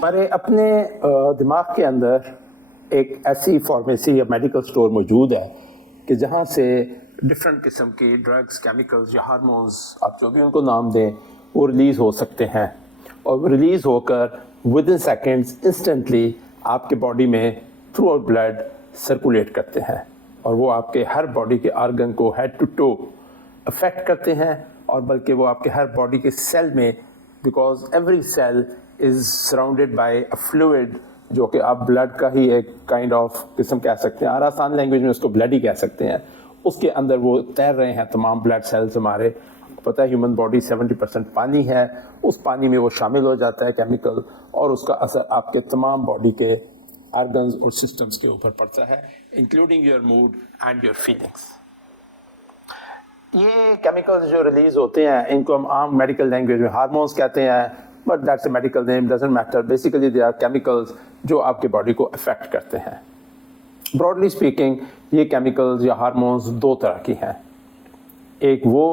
ہمارے اپنے دماغ کے اندر ایک ایسی فارمیسی یا میڈیکل سٹور موجود ہے کہ جہاں سے ڈفرینٹ قسم کی ڈرگس، کیمیکلز یا ہارمونز، آپ جو بھی ان کو نام دیں، وہ ریلیز ہو سکتے ہیں، اور ریلیز ہو کر ود ان سیکنڈز انسٹنٹلی آپ کے باڈی میں تھرو آؤٹ بلڈ سرکولیٹ کرتے ہیں، اور وہ آپ کے ہر باڈی کے آرگن کو ہیڈ ٹو ٹو افیکٹ کرتے ہیں، اور بلکہ وہ آپ کے ہر باڈی کے سیل میں، because every cell is surrounded by a fluid, جو کہ آپ بلڈ کا ہی ایک کائنڈ آف قسم کہہ سکتے ہیں، اور آسان لینگویج میں اس کو بلڈ ہی کہہ سکتے ہیں، اس کے اندر وہ تیر رہے ہیں تمام بلڈ سیلز ہمارے. پتہ ہے ہیومن باڈی 70% پانی ہے، اس پانی میں وہ شامل ہو جاتا ہے کیمیکل، اور اس کا اثر آپ کے تمام باڈی کے آرگنز اور سسٹمز کے اوپر پڑتا ہے، including your mood and your feelings. یہ کیمیکلز جو ریلیز ہوتے ہیں ان کو ہم عام میڈیکل لینگویج میں ہارمونز کہتے ہیں، but that's a medical name, doesn't matter. Basically they are chemicals جو آپ کے باڈی کو افیکٹ کرتے ہیں. براڈلی اسپیکنگ یہ کیمیکلز یا ہارمونز دو طرح کی ہیں، ایک وہ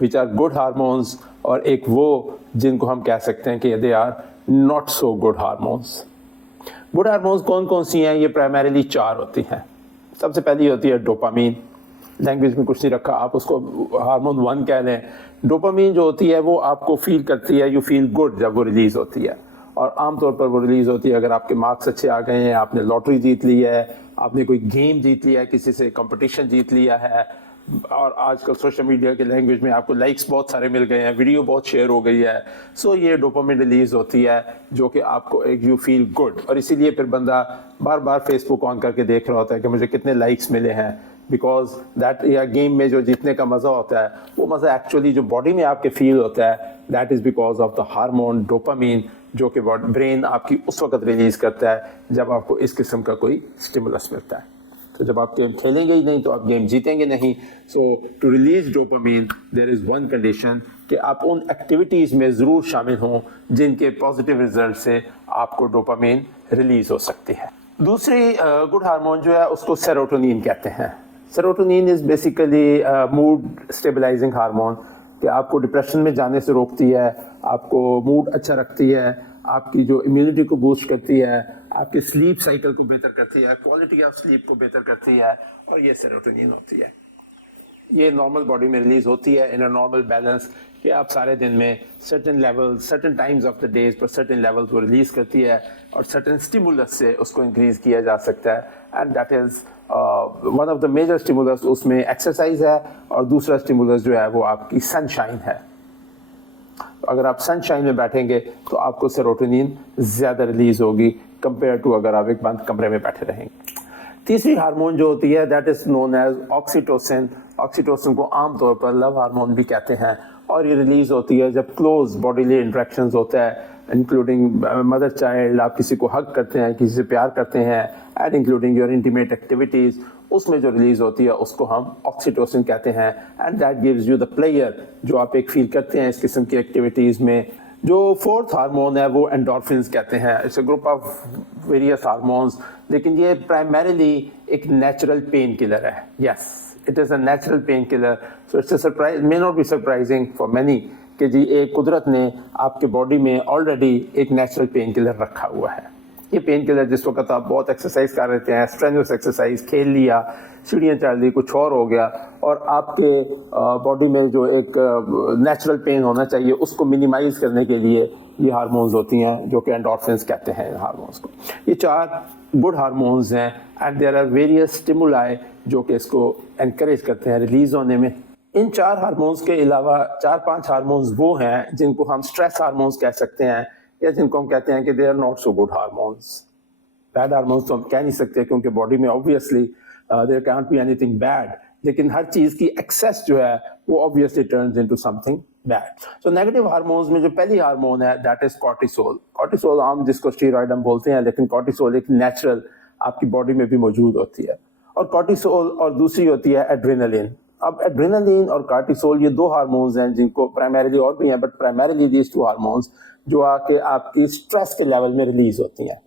وچ آر گڈ ہارمونز، اور ایک وہ جن کو ہم کہہ سکتے ہیں کہ they are not so good hormones. Good hormones کون کون سی ہیں؟ یہ پرائمریلی 4 ہوتی ہیں. سب سے پہلی ہوتی ہے ڈوپامین. لینگویج میں کچھ نہیں رکھا، آپ اس کو ہارمون 1 کہہ لیں. ڈوپامین جو ہوتی ہے وہ آپ کو فیل کرتی ہے، یو فیل گڈ جب وہ ریلیز ہوتی ہے، اور عام طور پر وہ ریلیز ہوتی ہے اگر آپ کے مارکس اچھے آ گئے ہیں، آپ نے لاٹری جیت لی ہے، آپ نے کوئی گیم جیت لیا ہے، کسی سے کمپٹیشن جیت لیا ہے، اور آج کل سوشل میڈیا کے لینگویج میں آپ کو لائکس بہت سارے مل گئے ہیں، ویڈیو بہت شیئر ہو گئی ہے، سو یہ ڈوپامین ریلیز ہوتی ہے جو کہ آپ کو ایک یو فیل گڈ، اور اسی لیے پھر بندہ بار بار فیس بک آن کر کے دیکھ رہا ہوتا ہے کہ مجھے کتنے لائکس ملے ہیں، بیکاز دیٹ یا گیم میں جو جیتنے کا مزہ ہوتا ہے وہ مزہ ایکچولی جو باڈی میں آپ کے فیل ہوتا ہے، that is because of the hormone dopamine, جو کہ برین آپ کی اس وقت ریلیز کرتا ہے جب آپ کو اس قسم کا کوئی اسٹیمولس ملتا ہے. تو جب آپ گیم کھیلیں گے ہی نہیں تو آپ گیم جیتیں گے نہیں. So to release dopamine there is one condition کہ آپ ان ایکٹیویٹیز میں ضرور شامل ہوں جن کے پازیٹیو رزلٹ سے آپ کو ڈوپامین ریلیز ہو سکتی ہے. دوسری گڈ ہارمون جو ہے اس کو سیروٹونین کہتے ہیں. Serotonin is basically mood stabilising hormone, کہ آپ کو ڈپریشن میں جانے سے روکتی ہے، آپ کو موڈ اچھا رکھتی ہے، آپ کی جو امیونٹی کو بوسٹ کرتی ہے، آپ کے سلیپ سائیکل کو بہتر کرتی ہے، کوالٹی آف سلیپ کو بہتر کرتی ہے، اور یہ سیروٹونین ہوتی ہے. یہ نارمل باڈی میں ریلیز ہوتی ہے ان اے نارمل بیلنس، کہ آپ سارے دن میں certain level, certain times of the days پر سرٹن لیول کو ریلیز کرتی ہے، اور سرٹن اسٹیمولس سے اس کو انکریز کیا جا سکتا ہے. And that is one of the major stimulus. اس میں ایکسرسائز ہے، اور دوسرا اسٹیمولس جو ہے وہ آپ کی سن شائن ہے. اگر آپ سن شائن میں بیٹھیں گے تو آپ کو سیروٹونین زیادہ ریلیز ہوگی کمپیئر ٹو اگر آپ ایک بند کمرے میں بیٹھے رہیں گے. تیسری ہارمون جو ہوتی ہے that is known as oxytocin. Oxytocin کو عام طور پر لو ہارمون بھی کہتے ہیں، اور یہ ریلیز ہوتی ہے جب کلوز باڈیلی انٹریکشنز ہوتا ہے، انکلوڈنگ مدر چائلڈ، آپ کسی کو ہگ کرتے ہیں، کسی سے پیار کرتے ہیں، and including your intimate activities, اس میں جو ریلیز ہوتی ہے اس کو ہم آکسیٹوسن کہتے ہیں. And that gives you the player, جو آپ ایک فیل کرتے ہیں اس قسم کی ایکٹیویٹیز میں. جو فورتھ ہارمون ہے وہ اینڈورفنز کہتے ہیں. It's a group of various hormones, لیکن یہ پرائمریلی ایک نیچرل پین کلر ہے. Yes, it is a natural pain killer. So it's a surprise, may not be surprising for many, کہ جی ایک قدرت نے آپ کے باڈی میں آلریڈی ایک نیچرل پین کلر رکھا ہوا ہے. یہ پین کلر جس وقت آپ بہت ایکسرسائز کر رہتے ہیں، اسٹرینوس ایکسرسائز، کھیل لیا، سیڑھیاں چڑھ لی، کچھ اور ہو گیا، اور آپ کے باڈی میں جو ایک نیچرل پین ہونا چاہیے اس کو منیمائز کرنے کے لیے یہ ہارمونز ہوتی ہیں جو کہ اینڈورفنز کہتے ہیں ہارمونز کو. یہ 4 گڈ ہارمونز ہیں، and there are various stimuli جو کہ اس کو انکریج کرتے ہیں ریلیز ہونے میں. ان 4 ہارمونز کے علاوہ 4-5 ہارمونز وہ ہیں جن کو ہم اسٹریس ہارمونز کہہ سکتے ہیں، یا جن کو ہم کہتے ہیں کہ they are not so good hormones. Bad hormones تو ہم کہہ نہیں سکتے کیونکہ باڈی میں obviously there can't be anything bad، لیکن ہر چیز کی ایکسیس جو ہے وہ obviously turns into something bad. So negative hormones میں جو پہلی ہارمون ہے that is cortisol. cortisol عام جس کو اسٹیرائڈ ہم بولتے ہیں، لیکن cortisol ایک نیچرل آپ کی باڈی میں بھی موجود ہوتی ہے. اور cortisol اور دوسری ہوتی ہے ایڈرینلین. اب ایڈرینلین اور کارٹیسول یہ 2 ہارمونز ہیں جن کو پرائمریلی اور بھی ہیں، بٹ پرائمریلی دیز 2 ہارمونز جو آ کے آپ کی اسٹریس کے لیول میں ریلیز ہوتی ہیں،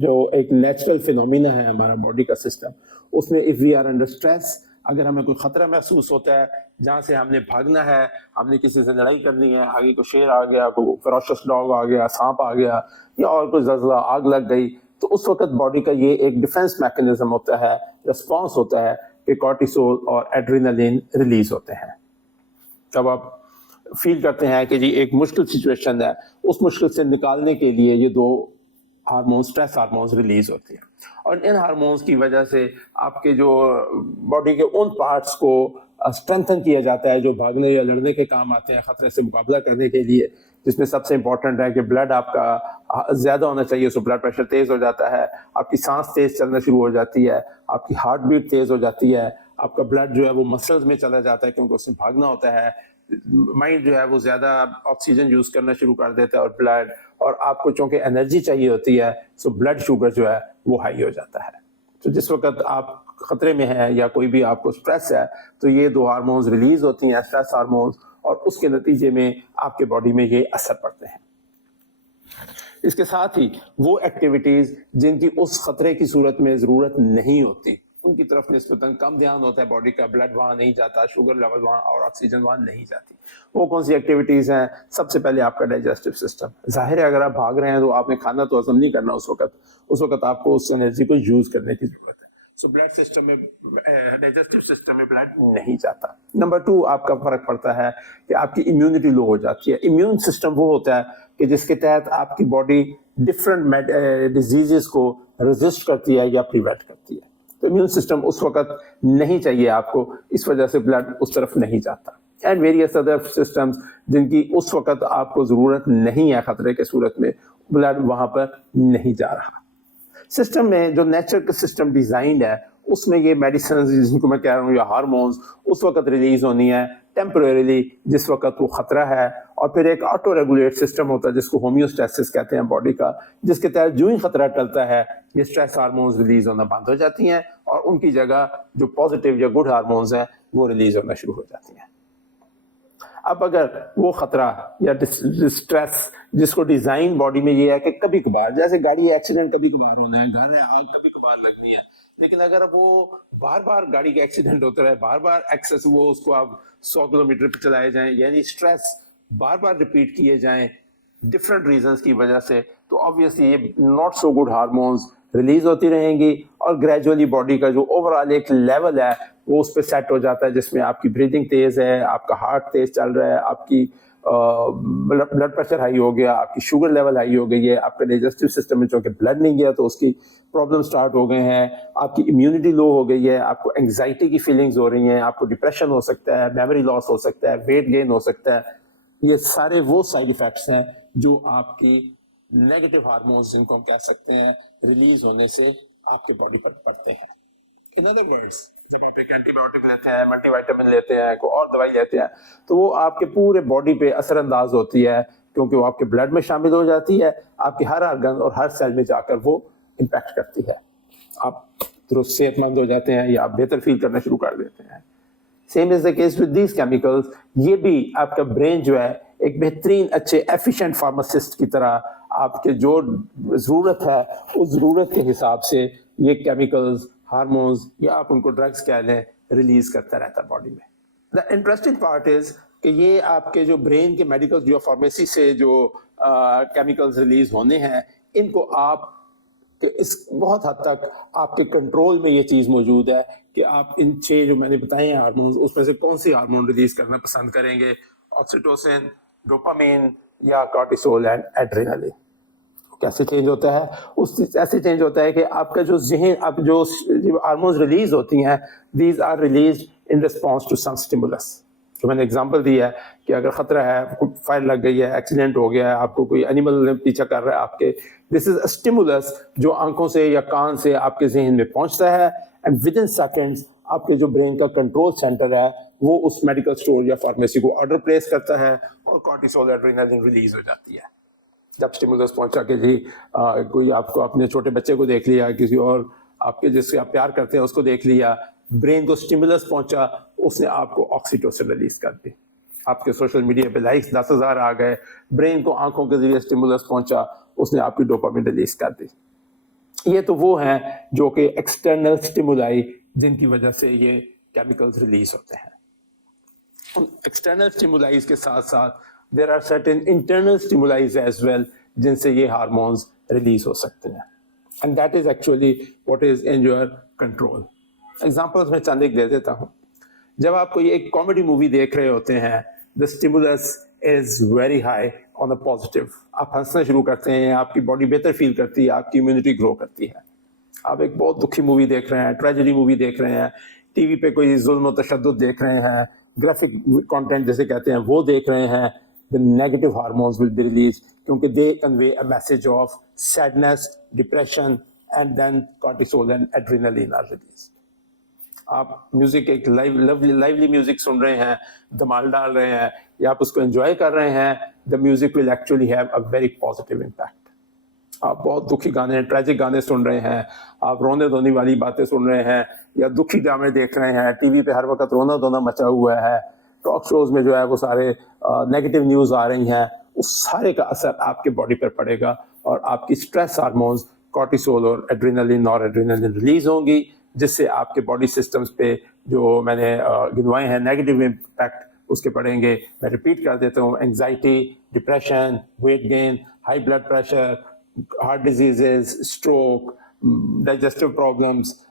جو ایک نیچرل فینومینا ہے ہمارا باڈی کا سسٹم. اس میں if we are under stress اگر ہمیں کوئی خطرہ محسوس ہوتا ہے جہاں سے ہم نے بھاگنا ہے, ہم نے کسی سے لڑائی کرنی ہے, آگے کوئی شیر آ گیا, کوئی فیروشس ڈاگ آ گیا, سانپ آ گیا, یا اور کوئی زلزلہ, آگ لگ گئی, تو اس وقت باڈی کا یہ ایک ڈیفنس میکنزم ہوتا ہے, رسپانس ہوتا ہے کہ کارٹیسول اور ایڈرینلین ریلیز ہوتے ہیں. جب آپ فیل کرتے ہیں کہ جی ایک مشکل سچویشن ہے, اس مشکل سے نکالنے کے لیے یہ دو ہارمونز, اسٹریس ہارمونز ریلیز ہوتی ہیں, اور ان ہارمونز کی وجہ سے آپ کے جو باڈی کے ان پارٹس کو اسٹرینتھن کیا جاتا ہے جو بھاگنے یا لڑنے کے کام آتے ہیں خطرے سے مقابلہ کرنے کے لیے, جس میں سب سے امپورٹنٹ ہے کہ بلڈ آپ کا زیادہ ہونا چاہیے, سو بلڈ پریشر تیز ہو جاتا ہے, آپ کی سانس تیز چلنا شروع ہو جاتی ہے, آپ کی ہارٹ بیٹ تیز ہو جاتی ہے, آپ کا بلڈ جو ہے وہ مسلز میں چلا جاتا ہے کیونکہ اس میں بھاگنا ہوتا ہے, مائنڈ جو ہے وہ زیادہ آکسیجن یوز کرنا شروع کر دیتا ہے, اور بلڈ, اور آپ کو چونکہ انرجی چاہیے ہوتی ہے, سو بلڈ شوگر جو ہے وہ ہائی ہو جاتا ہے. تو جس وقت آپ خطرے میں ہیں یا کوئی بھی آپ کو اسٹریس ہے, تو یہ دو ہارمونز ریلیز ہوتی ہیں, اسٹریس ہارمونز, اور اس کے نتیجے میں آپ کے باڈی میں یہ اثر پڑتے ہیں. اس کے ساتھ ہی وہ ایکٹیویٹیز جن کی اس خطرے کی صورت میں ضرورت نہیں ہوتی, ان کی طرف نسبتاً کم دھیان ہوتا ہے باڈی کا, بلڈ وہاں نہیں جاتا, شوگر لیول وہاں اور آکسیجن وہاں نہیں جاتی. وہ کون سی ایکٹیویٹیز ہیں؟ سب سے پہلے آپ کا ڈائجسٹو سسٹم. ظاہر ہے اگر آپ بھاگ رہے ہیں تو آپ نے کھانا تو ہضم نہیں کرنا اس وقت آپ کو اس انرجی کو یوز کرنے کی ضرورت ہے. سو بلڈ سسٹم میں, ڈائجسٹو سسٹم میں بلڈ نہیں جاتا. نمبر 2 آپ کا فرق پڑتا ہے کہ آپ کی امیونٹی لو ہو جاتی ہے. امیون سسٹم وہ ہوتا ہے کہ جس کے تحت آپ کی باڈی ڈفرینٹ ڈیزیزز کو ریزسٹ کرتی ہے یا پریونٹ کرتی ہے. تو امیون سسٹم اس وقت نہیں چاہیے آپ کو, اس وجہ سے بلڈ اس طرف نہیں جاتا. اینڈ ویریس ادر سسٹمز جن کی اس وقت آپ کو ضرورت نہیں ہے خطرے کے صورت میں, بلڈ وہاں پر نہیں جا رہا. سسٹم میں جو نیچر کا سسٹم ڈیزائنڈ ہے, اس میں یہ میڈیسنز جن کو میں کہہ رہا ہوں یا ہارمونز اس وقت ریلیز ہونی ہے ٹیمپریریلی جس وقت وہ خطرہ ہے, اور پھر ایک آٹو ریگولیٹ سسٹم ہوتا ہے جس کو ہومیوسٹیسس کہتے ہیں باڈی کا, جس کے تحت جو ہی خطرہ ٹلتا ہے یہ اسٹریس ہارمونز ریلیز ہونا بند ہو جاتی ہیں, اور ان کی جگہ جو پازیٹیو یا گڈ ہارمونز ہیں وہ ریلیز ہونا شروع ہو جاتی ہیں. اب اگر وہ خطرہ یا اسٹریس جس کو ڈیزائن باڈی میں یہ ہے کہ کبھی کبھار, جیسے گاڑی ایکسیڈنٹ کبھی کبھار ہونا ہے, گھر میں آگ کبھی کبھار لگتی ہے, لیکن اگر وہ بار بار گاڑی کا ایکسیڈنٹ ہوتا رہے, بار بار ایکسس وہ اس کو آپ 100 کلومیٹر پہ چلائے جائیں, یعنی اسٹریس بار بار ریپیٹ کیے جائیں ڈفرینٹ ریزنز کی وجہ سے, تو آبویسلی یہ not so good hormones release ہوتی رہیں گی, اور گریجولی باڈی کا جو اوور آل ایک لیول ہے وہ اس پہ سیٹ ہو جاتا ہے, جس میں آپ کی بریدنگ تیز ہے, آپ کا ہارٹ تیز چل رہا ہے, آپ کی بلڈ پریشر ہائی ہو گیا, آپ کی شوگر لیول ہائی ہو گئی ہے, آپ کا ڈائجسٹو سسٹم میں چونکہ بلڈ نہیں گیا تو اس کی پرابلم سٹارٹ ہو گئے ہیں, آپ کی امیونٹی لو ہو گئی ہے, آپ کو انگزائٹی کی فیلنگز ہو رہی ہیں, آپ کو ڈپریشن ہو سکتا ہے, میموری لاس ہو سکتا ہے, ویٹ گین ہو سکتا ہے. یہ سارے وہ سائیڈ ایفیکٹس ہیں جو آپ کی نیگیٹو ہارمونز جن کو ہم کہہ سکتے ہیں ریلیز ہونے سے آپ کے باڈی پر پڑتے ہیں. In other words, جب آپ ایک اینٹی بایوٹک لیتے ہیں, ملٹی وائٹامن لیتے ہیں, کوئی اور دوائی لیتے ہیں, تو وہ آپ کے پورے باڈی پہ اثر انداز ہوتی ہے, کیونکہ وہ آپ کے بلڈ میں شامل ہو جاتی ہے, آپ کے ہر آرگن اور ہر سیل میں جا کر وہ امپیکٹ کرتی ہے. آپ درست صحت مند ہو جاتے ہیں یا آپ بہتر فیل کرنا شروع کر دیتے ہیں. Same is the case with these chemicals. یہ بھی آپ کا برین جو ہے ایک بہترین اچھے ایفیشینٹ فارماسسٹ کی طرح آپ کے جو ضرورت ہے اس ضرورت کے حساب سے یہ کیمیکلز, ہارمونز یا آپ ان کو ڈرگز کہہ لیں, ریلیز کرتا رہتا ہے باڈی میں. دا انٹرسٹنگ پارٹ از کہ یہ آپ کے جو برین کے میڈیکل جو فارمیسی سے جو کیمیکلز ریلیز ہونے ہیں, ان کو آپ کہ اس بہت حد تک آپ کے کنٹرول میں یہ چیز موجود ہے کہ آپ ان 6 جو میں نے بتائے ہیں ہارمونز, اس میں سے کون سی ہارمون ریلیز کرنا پسند کریں گے, آکسیٹوسن, ڈوپامین یا کارٹیسول اینڈ ایڈرینلین. کیسے چینج ہوتا ہے؟ ایسے چینج ہوتا ہے کہ آپ کا جو ذہن, آپ جو ہارمونز ریلیز ہوتی ہیں, these are released in response to some stimulus. جو میں نے اگزامپل دی ہے کہ اگر خطرہ ہے, فائر لگ گئی ہے, ایکسیڈنٹ ہو گیا ہے, آپ کو کوئی اینیمل پیچھا کر رہا ہے آپ کے, دس از اے اسٹیمولس جو آنکھوں سے یا کان سے آپ کے ذہن میں پہنچتا ہے, اینڈ ود ان سیکنڈز آپ کے جو برین کا کنٹرول سینٹر ہے وہ اس میڈیکل اسٹور یا فارمیسی کو آرڈر پلیس کرتا ہے, اور کارٹیسول ایڈرینلین ریلیز ہو جاتی ہے. جب اسٹیمولس پہنچا کہ جی کوئی آپ کو اپنے چھوٹے بچے کو دیکھ لیا, کسی اور آپ کے جس سے آپ پیار کرتے ہیں اس کو دیکھ لیا, برین کو اسٹیمولس پہنچا, اس نے آپ کو آکسیٹوسن ریلیز کر دی. آپ کے سوشل میڈیا پہ لائکس 10,000 آ گئے, برین کو آنکھوں کے ذریعے اسٹیمولس پہنچا, اس نے آپ کی ڈوپامین ریلیز کر دی. یہ تو وہ ہیں جو کہ ایکسٹرنل اسٹیمولائی جن کی وجہ سے یہ کیمیکلز ریلیز ہوتے ہیں. ان ایکسٹرنل اسٹیمولائز کے ساتھ ساتھ there are certain internal stimulus as well جن سے یہ ہارمونز ریلیز ہو سکتے ہیں. And that is actually what is in your control. Examples میں چند ایک دے دیتا ہوں. جب آپ کوئی ایک کامیڈی مووی دیکھ رہے ہوتے ہیں, the stimulus is very high on the positive. آپ ہنسنا شروع کرتے ہیں, آپ کی باڈی بہتر فیل کرتی ہے, آپ کی امیونٹی گرو کرتی ہے. آپ ایک بہت دکھی مووی دیکھ رہے ہیں, ٹریجڈی مووی دیکھ رہے ہیں, ٹی وی پہ کوئی ظلم و تشدد دیکھ رہے ہیں, گرافک کانٹینٹ جیسے کہتے ہیں وہ دیکھ رہے ہیں, the negative hormones will be released کیونکہ they convey a message of sadness, depression and then cortisol and adrenaline are released. آپ میوزک ایک لائیولی میوزک سن رہے ہیں, دھمال ڈال رہے ہیں یا آپ اس کو انجوائے کر رہے ہیں, the music will actually have a very positive impact. آپ بہت دکھی گانے, ٹریجک گانے سن رہے ہیں, آپ رونے دھونے والی باتیں سن رہے ہیں یا دکھی ڈرامے دیکھ رہے ہیں, ٹی وی پہ ہر وقت رونا دھونا مچا ہوا ہے, ٹاک شوز میں جو ہے وہ سارے نیگیٹو نیوز آ رہی ہیں, اس سارے کا اثر آپ کے باڈی پر پڑے گا اور آپ کی اسٹریس ہارمونز کارٹیسول اور ایڈرینلین, نور ایڈرینلین ریلیز ہوں گی, جس سے آپ کے باڈی سسٹمز پہ جو میں نے گنوائے ہیں نیگیٹو امپیکٹ اس کے پڑیں گے. میں ریپیٹ کر دیتا ہوں, anxiety, depression, weight gain, high blood pressure, heart diseases, stroke, digestive problems,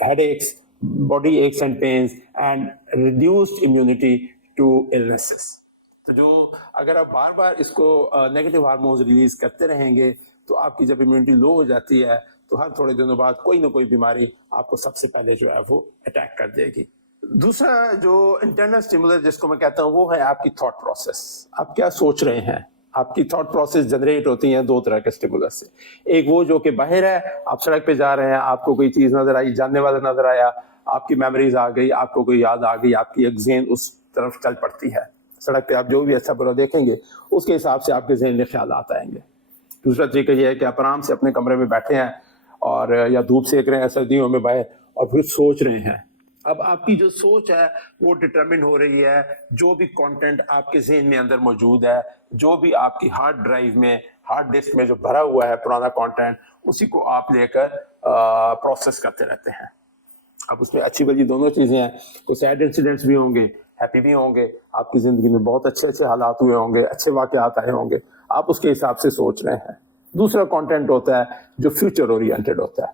headaches, body aches and pains and reduced immunity to illnesses. تو جو اگر آپ بار بار اس کو نیگیٹو ہارمونز ریلیز کرتے رہیں گے تو آپ کی جب امیونٹی لو ہو جاتی ہے تو ہر تھوڑے دنوں بعد کوئی نہ کوئی بیماری آپ کو سب سے پہلے جو ہے وہ اٹیک کر دے گی. دوسرا جو انٹرنل اسٹیمولس جس کو میں کہتا ہوں وہ ہے آپ کی تھاٹ پروسیس. آپ کیا سوچ رہے ہیں. آپ کی تھاٹ پروسیس جنریٹ ہوتی ہیں دو طرح کے اسٹیمولس سے. ایک وہ جو کہ باہر ہے, آپ سڑک پہ جا رہے ہیں, آپ کو کوئی چیز نظر آئی, جاننے والا نظر آیا, آپ کی میموریز آ گئی, آپ کو کوئی یاد آ گئی, آپ کی ایک ذہن اس طرف چل پڑتی ہے. سڑک پہ آپ جو بھی اچھا برا دیکھیں گے اس کے حساب سے آپ کے ذہن میں خیالات آئیں گے. دوسرا طریقہ یہ ہے کہ آپ آرام سے اپنے کمرے میں بیٹھے ہیں اور یا دھوپ سیک رہے ہیں سردیوں میں باہر اور پھر سوچ رہے ہیں. اب آپ کی جو سوچ ہے وہ ڈٹرمن ہو رہی ہے جو بھی کانٹینٹ آپ کے ذہن میں اندر موجود ہے, جو بھی آپ کی ہارڈ ڈرائیو میں, ہارڈ ڈسک میں جو بھرا ہوا ہے پرانا کانٹینٹ, اسی کو آپ لے کر پروسیس کرتے رہتے ہیں. اب اس میں اچھی بلی دونوں چیزیں ہیں, کوئی سیڈ انسیڈنٹس بھی ہوں گے, ہیپی بھی ہوں گے, آپ کی زندگی میں بہت اچھے اچھے حالات ہوئے ہوں گے, اچھے واقعات آئے ہوں گے, آپ اس کے حساب سے سوچ رہے ہیں. دوسرا کانٹینٹ ہوتا ہے جو فیوچر اورینٹڈ ہوتا ہے.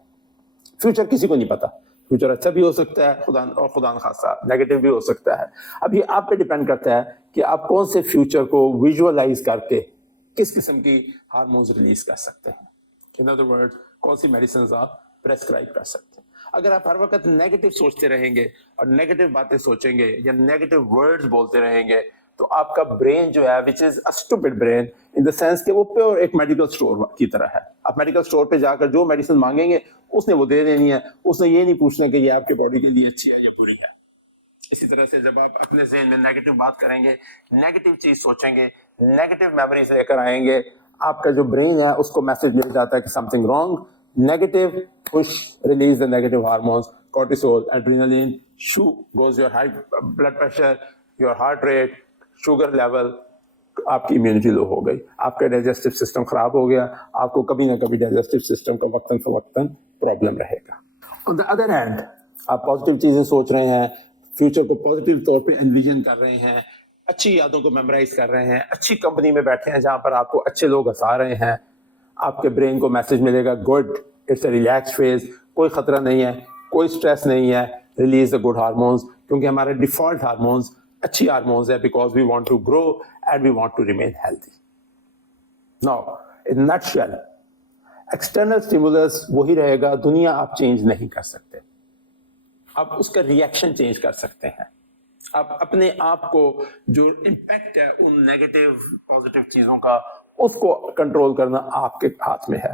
فیوچر کسی کو نہیں پتا, فیوچر اچھا بھی ہو سکتا ہے خدا نخواستہ نیگیٹو بھی ہو سکتا ہے. اب یہ آپ پہ ڈیپینڈ کرتا ہے کہ آپ کون سے فیوچر کو ویژولاائز کر کے کس قسم کی ہارمونز ریلیز کر سکتے ہیں. ان ادر ورڈ کون سی میڈیسنز آپ پریسکرائب کر سکتے ہیں. اگر آپ ہر وقت نیگیٹو سوچتے رہیں گے اور نیگیٹو باتیں سوچیں گے یا نیگیٹو ورڈز بولتے رہیں گے تو آپ کا برین جو ہے which is a stupid brain in the sense کہ وہ پیور ایک میڈیکل اسٹور کی طرح ہے. آپ میڈیکل اسٹور پہ جا کر جو میڈیسن مانگیں گے اس نے وہ دے دینی ہے, اس نے یہ نہیں پوچھنا کہ یہ آپ کے باڈی کے لیے اچھی ہے یا بری ہے. اسی طرح سے جب آپ اپنے ذہن میں نیگیٹو بات کریں گے, نیگیٹو چیز سوچیں گے, نیگیٹو میموریز لے کر آئیں گے, آپ کا جو برین ہے اس کو میسج مل جاتا ہے کہ something wrong. Negative push release the negative hormones cortisol, adrenaline, goes your high blood pressure, your heart rate, sugar level, آپ کی امیونٹی لو ہو گئی, آپ کا ڈائجسٹو سسٹم خراب ہو گیا, آپ کو کبھی نہ کبھی ڈائجسٹو سسٹم کا وقتاً فوقتاً پرابلم رہے گا. آن دا ادر ہینڈ آپ پازیٹیو چیزیں سوچ رہے ہیں, فیوچر کو پازیٹیو طور پہ انویژن کر رہے ہیں, اچھی یادوں کو میمورائز کر رہے ہیں, اچھی کمپنی میں بیٹھے ہیں جہاں پر آپ کو اچھے لوگ ہنسا رہے ہیں, آپ کے برین کو میسج ملے گا good, it's a relax phase, کوئی خطرہ نہیں ہے, کوئی اسٹریس نہیں ہے, ریلیز دا گڈ ہارمونز, کیونکہ ہمارے ڈیفالٹ ہارمونز اچھی ہارمونز ہے because we want to grow and we want to remain healthy. Now in nutshell external stimulus وہی رہے گا, دنیا آپ چینج نہیں کر سکتے, آپ اس کا ریئیکشن چینج کر سکتے ہیں. آپ اپنے آپ کو جو امپیکٹ ہے ان نیگیٹو پازیٹیو چیزوں کا اس کو کنٹرول کرنا آپ کے ہاتھ میں ہے.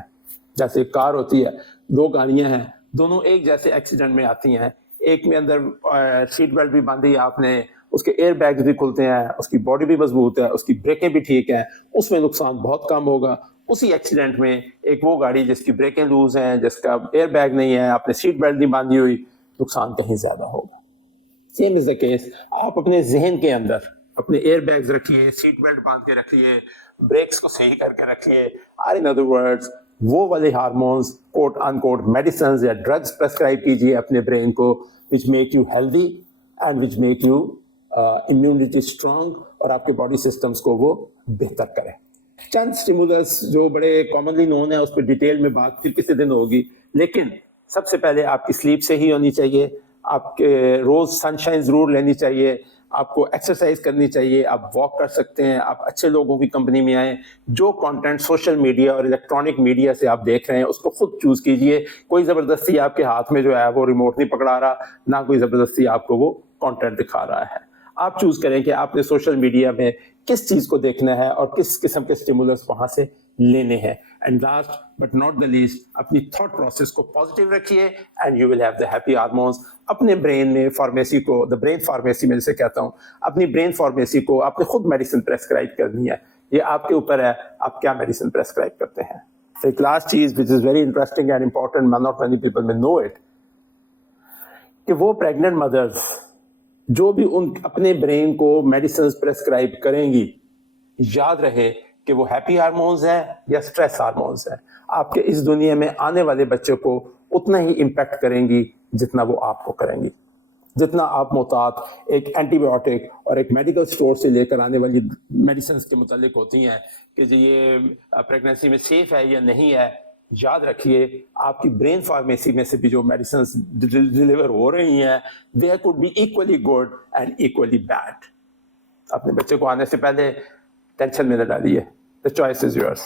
جیسے ایک کار ہوتی ہے, دو گاڑیاں ہیں, دونوں ایک جیسے ایکسیڈنٹ میں آتی ہیں, ایک میں اندر سیٹ بیلٹ بھی باندھی آپ نے, اس کے ایئر بیگز بھی کھلتے ہیں, اس کی باڈی بھی مضبوط ہے, اس کی بریکیں بھی ٹھیک ہیں, اس میں نقصان بہت کم ہوگا. اسی ایکسیڈنٹ میں ایک وہ گاڑی جس کی بریکیں لوز ہیں, جس کا ایئر بیگ نہیں ہے, آپ نے سیٹ بیلٹ نہیں باندھی ہوئی, نقصان کہیں زیادہ ہوگا. سیم از دا کیس, آپ اپنے ذہن کے اندر اپنے ایئر بیگز رکھیے, سیٹ بیلٹ باندھ کے رکھیے, بریکس کو صحیح کر کے رکھیے. اور ان ادر ورڈز وہ والے ہارمونز کوٹ ان کوٹ میڈیسنز یا ڈرگس پرسکرائب کیجیے اپنے برین کو which make you healthy and which make you immunity strong, اور آپ کے باڈی سسٹمس کو وہ بہتر کرے. چند اسٹیمولس جو بڑے کامنلی نون ہیں, اس پہ ڈیٹیل میں بات پھر کسی دن ہوگی, لیکن سب سے پہلے آپ کی سلیپ صحیح ہونی چاہیے, آپ کے روز سن شائن ضرور لینی چاہیے, آپ کو ایکسرسائز کرنی چاہیے, آپ واک کر سکتے ہیں, آپ اچھے لوگوں کی کمپنی میں آئیں. جو کانٹینٹ سوشل میڈیا اور الیکٹرانک میڈیا سے آپ دیکھ رہے ہیں اس کو خود چوز کیجئے. کوئی زبردستی آپ کے ہاتھ میں جو ہے وہ ریموٹ نہیں پکڑا رہا, نہ کوئی زبردستی آپ کو وہ کانٹینٹ دکھا رہا ہے. آپ چوز کریں کہ آپ نے سوشل میڈیا میں کس چیز کو دیکھنا ہے اور کس قسم کے سٹیمولس وہاں سے لینے ہیں. And last but not the least, اپنی تھاٹ پروسیس کو پازیٹیو رکھیے and you will have the happy hormones. اپنے برین میں فارمیسی کو, دا برین فارمیسی میں جسے کہتا ہوں, اپنی برین فارمیسی کو آپ نے خود میڈیسن پریسکرائب کرنی ہے. یہ آپ کے اوپر ہے آپ کیا میڈیسن پریسکرائب کرتے ہیں. ایک لاسٹ چیز which is very interesting and important, not many people میں نو اٹ, کہ وہ پریگننٹ مدرز جو بھی ان اپنے برین کو میڈیسنز پریسکرائب کریں گی, یاد رہے کہ وہ ہیپی ہارمونز ہیں یا سٹریس ہارمونز ہیں. آپ کے اس دنیا میں آنے والے بچوں کو اتنا ہی امپیکٹ کریں گی جتنا وہ آپ کو کریں گی. جتنا آپ محتاط ایک اینٹی بایوٹک اور ایک میڈیکل سٹور سے لے کر آنے والی میڈیسنز کے متعلق ہوتی ہیں کہ جی یہ پریگننسی میں سیف ہے یا نہیں ہے, یاد رکھیے آپ کی برین فارمیسی میں سے بھی جو میڈیسنز ڈیلیور ہو رہی ہیں they could be equally good and equally bad. اپنے بچے کو آنے سے پہلے ٹینشن میں نہ ڈالیے. The choice is yours.